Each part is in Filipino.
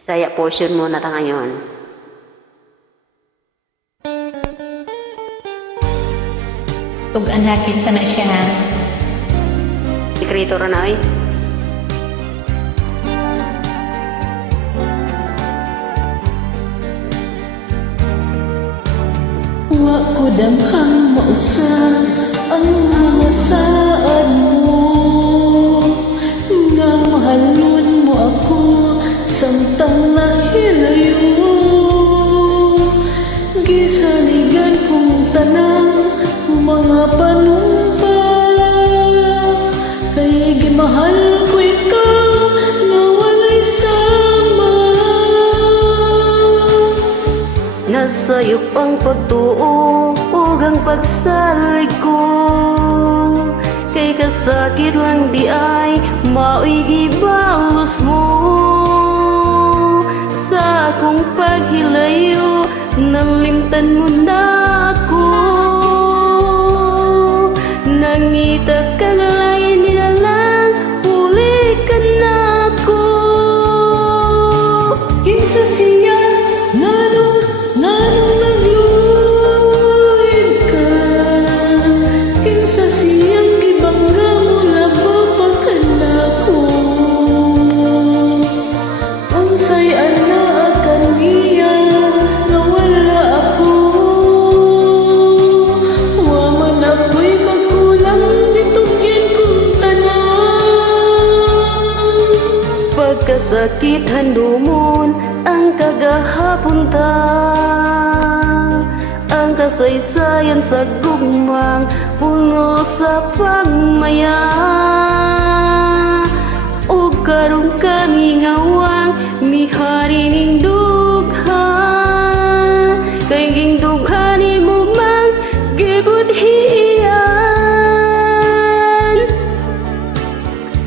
Bisaya portion mo na ta ngayon. Tug-anakin sana siya. Sikreto ra na, oy. Wa ko damhang mausap ang mga saad mo, nga mahalon mo ako samtang nahilayo. Gisaligan kong tanang mga panumpa, kay gimahal ko ikaw nga walay sama. Nasa'yo pang pagtuo ug ang pagsalig ko, kay kasakit lang di ay mao'y gibalos mo. Sa akong paghilayo nalimtan mo na ako, nangita ka lain nilalang huli ka na ako. Kinsa siya nganong nagluhid ka, kinsa siyang gibangga mo labaw pa kanako. Unsay ana kaniya nga wala ako, wa man ako'y magkulang nitugyan kong tanan. Pagkasakit handumon ang kagahapon ta, ang kasaysayan sa gugmang puno sa pagmaya. O karong kami ngawang miharing dugha, kay ging dugha ni mo mang gibudhian.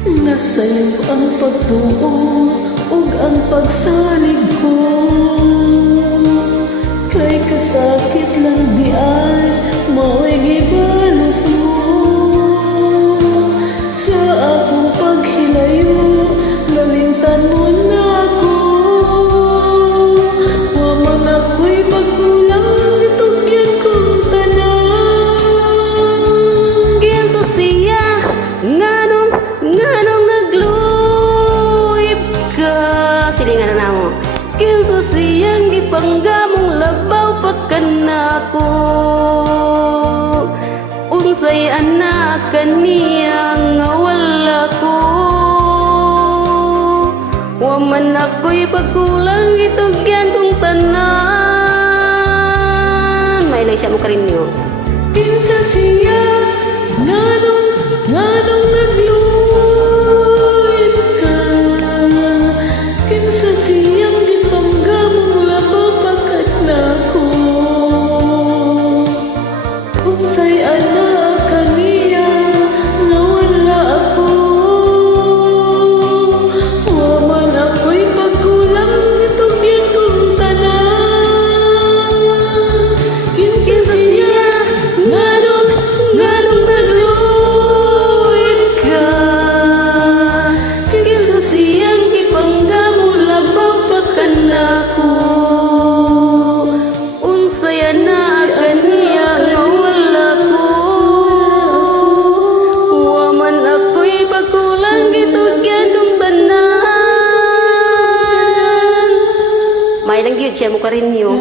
Nasa'yo ang pagtuo ug ang pagsalig ko, kay kasakit lang di ay mao'y gibalos mo. Sa akong paghilayo nalimtan mo na ako, wa man ako'y magkulang nitugyan kong tanan. Kinsa siya nganong nagluhip ka, silingan na mo. Kinsa siyang gipanggamong labaw pa kanako, unsay anak kaniya nga wala ko. Wa man ako'y pagkulang gitugyan kong tanan. Mailay siya mo karinyo. Kinsa siya nganong nagluhid ka, kinsa siyang gipangga mong labaw pa kanako. Unsay ana kaniya nga wala ako, wa man ako'y pagkulang nitugyan kong tanan. Kinsa siya nganong nagluhid ka, kinsa siyang gipangga mong labaw pa kanako. Unsay anak kaniya nga wala ko, wa man ako'y pagkulang gitugyan kong tanan. May lang gyud siya mo karinyo.